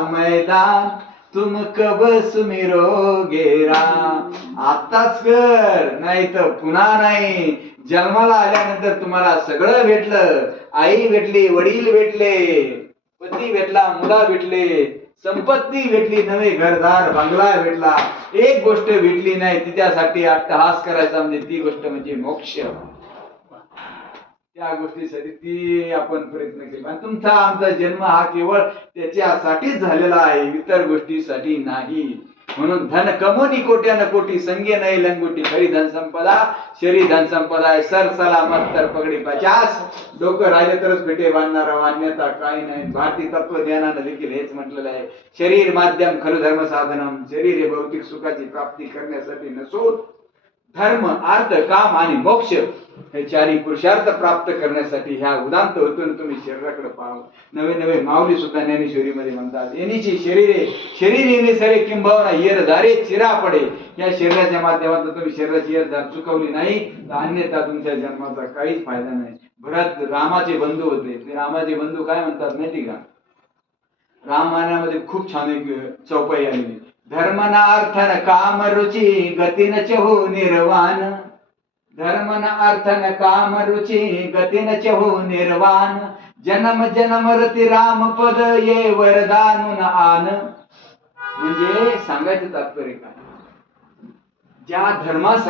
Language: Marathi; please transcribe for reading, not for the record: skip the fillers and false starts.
मैदान तुम कब सुमिरोगे राम. आत्ताच कर, नाही तर पुन्हा नाही. जन्माला आल्यानंतर तुम्हाला सगळं भेटलं. आई भेटली, वडील भेटले, पती भेटला, मुला भेटले, संपत्ती भेटली, नवे घरदार बंगला भेटला. एक गोष्ट भेटली नाही, तिच्यासाठी अट्टहास करायचा म्हणजे ती गोष्ट म्हणजे मोक्ष. त्या गोष्टीसाठी ती आपण प्रयत्न केला. आणि तुमचा आमचा जन्म हा केवळ त्याच्यासाठीच झालेला आहे, इतर गोष्टीसाठी नाही. म्हणून धन कमोनी कोट्यान कोटी, संगे नाही लंगोटी. खरी धन संपदा शरी धन संपदा आहे. सर सलामत तर पगडी 50. डोकं राहिले तरच भेटे बांधणारा, मान्यता काही नाही. भारतीय तत्वज्ञानानं देखील हेच म्हटलेलं आहे. शरीर माध्यम खरं धर्म साधनम. शरीर हे भौतिक सुखाची प्राप्ती करण्यासाठी नसून धर्म, अर्थ, काम आणि मोक्ष हे चारी पुरुषार्थ प्राप्त करण्यासाठी ह्या उदांत होतून तुम्ही शरीराकडे पाहावं. नवे नवे माऊली सुद्धा ज्ञानेश्वरीमध्ये म्हणतात, येणीची शरीरे शरीर येणे सरे किंबहुना येरधारे चिरा पडे. या शरीराच्या माध्यमातून तुम्ही शरीराची येरधार चुकवली नाही तर अन्यथा तुमच्या जन्माचा काहीच फायदा नाही. भरत रामाचे बंधू होते. ते रामाचे बंधू काय म्हणतात माहिती का? रामायणामध्ये खूप छान एक चौपाई आलेली. धर्म न अर्थ न काम रुची गती न चहु निर्वाण. धर्म न अर्थ न काम रुची गती न चहु निर्वाण. जन्म जन्म रती राम पद ये वरदान न आन. म्हणजे सांगायचं तात्पर्य काय? ज्या धर्मासाठी